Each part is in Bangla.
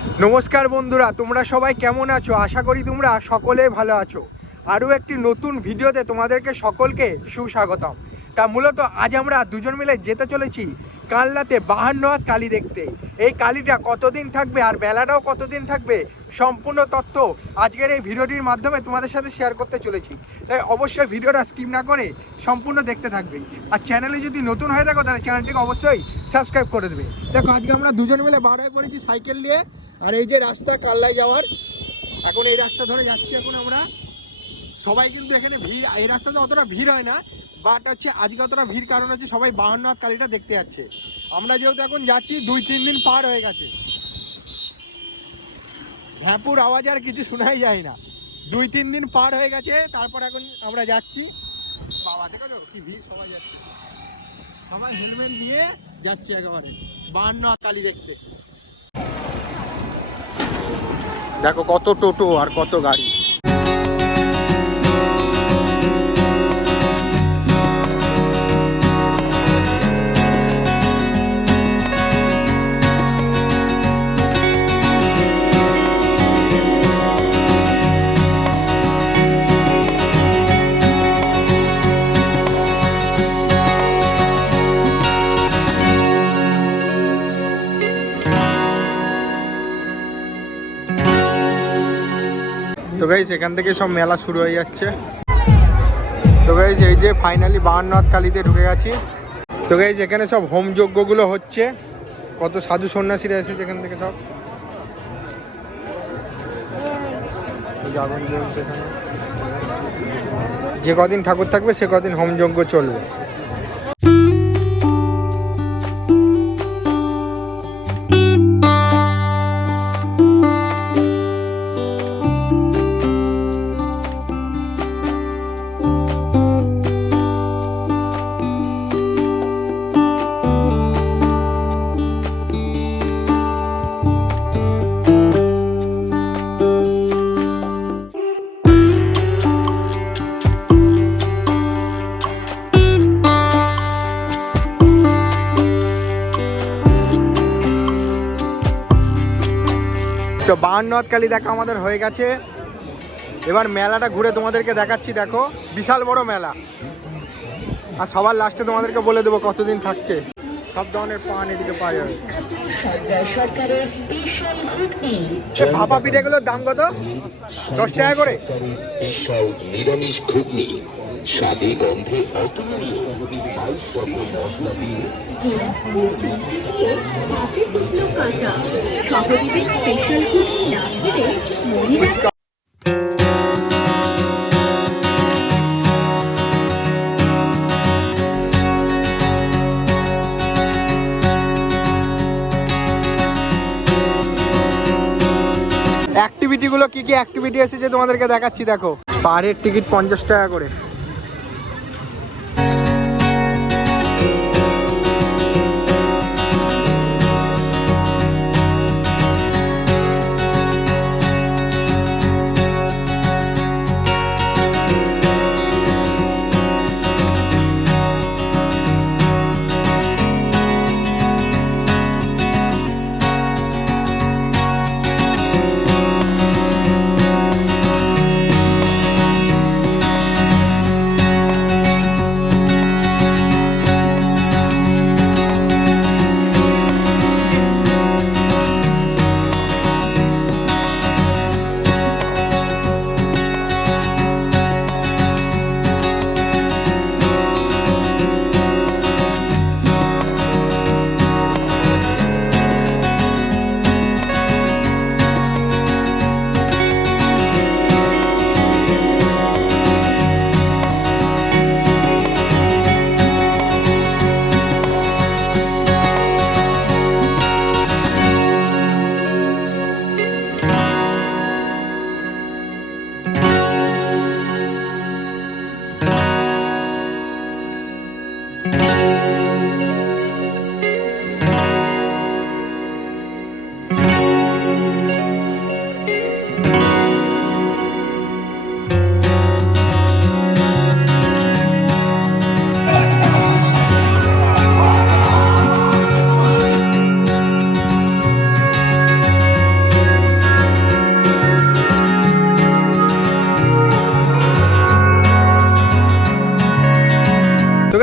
নমস্কার বন্ধুরা, তোমরা সবাই কেমন আছো? আশা করি তোমরা সকলে ভালো আছো। আরও একটি নতুন ভিডিওতে তোমাদেরকে সকলকে সুস্বাগতম। তা মূলত আজ আমরা দুজন মিলে যেতে চলেছি কালনাতে বাহান্ন হাত কালী দেখতে। এই কালীটা কতদিন থাকবে আর বেলাটাও কতদিন থাকবে সম্পূর্ণ তথ্য আজকের এই ভিডিওটির মাধ্যমে তোমাদের সাথে শেয়ার করতে চলেছি। তাই অবশ্যই ভিডিওটা স্কিপ না করে সম্পূর্ণ দেখতে থাকবে। আর চ্যানেলে যদি নতুন হয়ে থাকো, তাহলে চ্যানেলটিকে অবশ্যই সাবস্ক্রাইব করে দেবে। দেখো, আজকে আমরা দুজন মিলে বার হয়ে পড়েছি সাইকেল নিয়ে। আর এই যে রাস্তা কাল্লায় যাওয়ার, এখন এই রাস্তা ধরে যাচ্ছি এখন আমরা। সবাই কিন্তু এখানে ভিড়, এই রাস্তাতে অতটা ভিড় হয় না বাট হচ্ছে আজকে অতটা ভিড় কারণ হচ্ছে সবাই বাহান্ন হাত কালীটা দেখতে যাচ্ছে। আমরা যেহেতু এখন যাচ্ছি, দুই তিন দিন পার হয়ে গেছে। ভ্যাপুর আওয়াজ আর কিছু শোনাই যায় না। দুই তিন দিন পার হয়ে গেছে, তারপর এখন আমরা যাচ্ছি। বাবা, দেখো কি ভিড়, সবাই যাচ্ছে। সবাই হেলমেট নিয়ে যাচ্ছে একেবারে, বাহান্ন হাত কালী দেখতে। দেখো কত টোটো আর কত গাড়ি। তো গাইস এখান থেকে সব মেলা শুরু হয়ে যাচ্ছে। তো গাইস এই যে ফাইনালি বাহান্ননাথ কালীতে ঢুকে গেছি। তো গাইস এখানে সব হোম যজ্ঞগুলো হচ্ছে। কত সাধু সন্ন্যাসীরা এসেছে এখান থেকে সব। যে কদিন ঠাকুর থাকবে, সে কদিন হোম যজ্ঞ চলবে। তো বাহান্নহাত কালী দেখা আমাদের হয়ে গেছে। এবার মেলাটা ঘুরে তোমাদেরকে দেখাচ্ছি দেখো। বিশাল বড় মেলা। আর সবার লাস্টে তোমাদেরকে বলে দেবো কতদিন থাকছে। সব ধরনের পান এদিকে পাওয়া যাবে। ভাপা পিঠেগুলোর দাম কত? দশ টাকা করে। তরকারি নিরামিষ ঘুগনি। স্বাদে গন্ধে অতুলনীয়। অ্যাক্টিভিটিগুলো কি কি অ্যাক্টিভিটি এসেছে তোমাদেরকে দেখাচ্ছি দেখো। পাহাড়ের টিকিট পঞ্চাশ টাকা করে। Bye.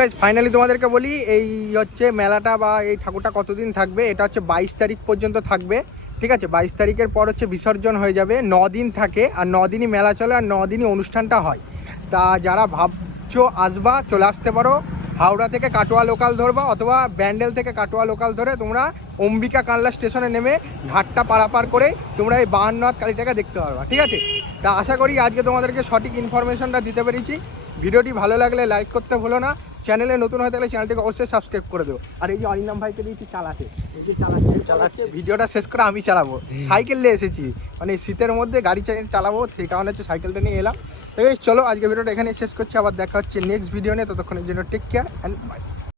গাইজ ফাইনালি তোমাদেরকে বলি, এই হচ্ছে মেলাটা বা এই ঠাকুরটা কতদিন থাকবে? এটা হচ্ছে বাইশ তারিখ পর্যন্ত থাকবে, ঠিক আছে? বাইশ তারিখের পর হচ্ছে বিসর্জন হয়ে যাবে ন দিন থাকে আর ন দিনই মেলা চলে আর ন দিনই অনুষ্ঠানটা হয়। তা যারা ভাবছ আসবা, চলে আসতে পারো। হাওড়া থেকে কাটোয়া লোকাল ধরবা অথবা ব্যান্ডেল থেকে কাটোয়া লোকাল ধরে তোমরা অম্বিকা কানলা স্টেশনে নেমে ঘাটটা পারাপার করে তোমরা এই বাহান্নহাত কালীটাকে দেখতে পারবা, ঠিক আছে? তা আশা করি আজকে তোমাদেরকে সঠিক ইনফরমেশনটা দিতে পেরেছি। ভিডিওটি ভালো লাগলে লাইক করতে ভুলো না। চ্যানেলে নতুন হয় তাহলে চ্যানেলটিকে অবশ্যই সাবস্ক্রাইব করে দেবো আর এই যে অরিন্দম ভাইকে দিয়েছি চালাতে। এই যে চালাচ্ছে। চালাচ্ছে ভিডিওটা শেষ করে আমি চালাবো। সাইকেল নিয়ে এসেছি। মানে শীতের মধ্যে গাড়ি চালিয়ে চালাবো সেই কারণে হচ্ছে সাইকেলটা নিয়ে এলাম। তবে চলো আজকে ভিডিওটা এখানে শেষ করছি। আবার দেখা হচ্ছে নেক্সট ভিডিও নিয়ে। ততক্ষণের জন্য টেক কেয়ার অ্যান্ড বাই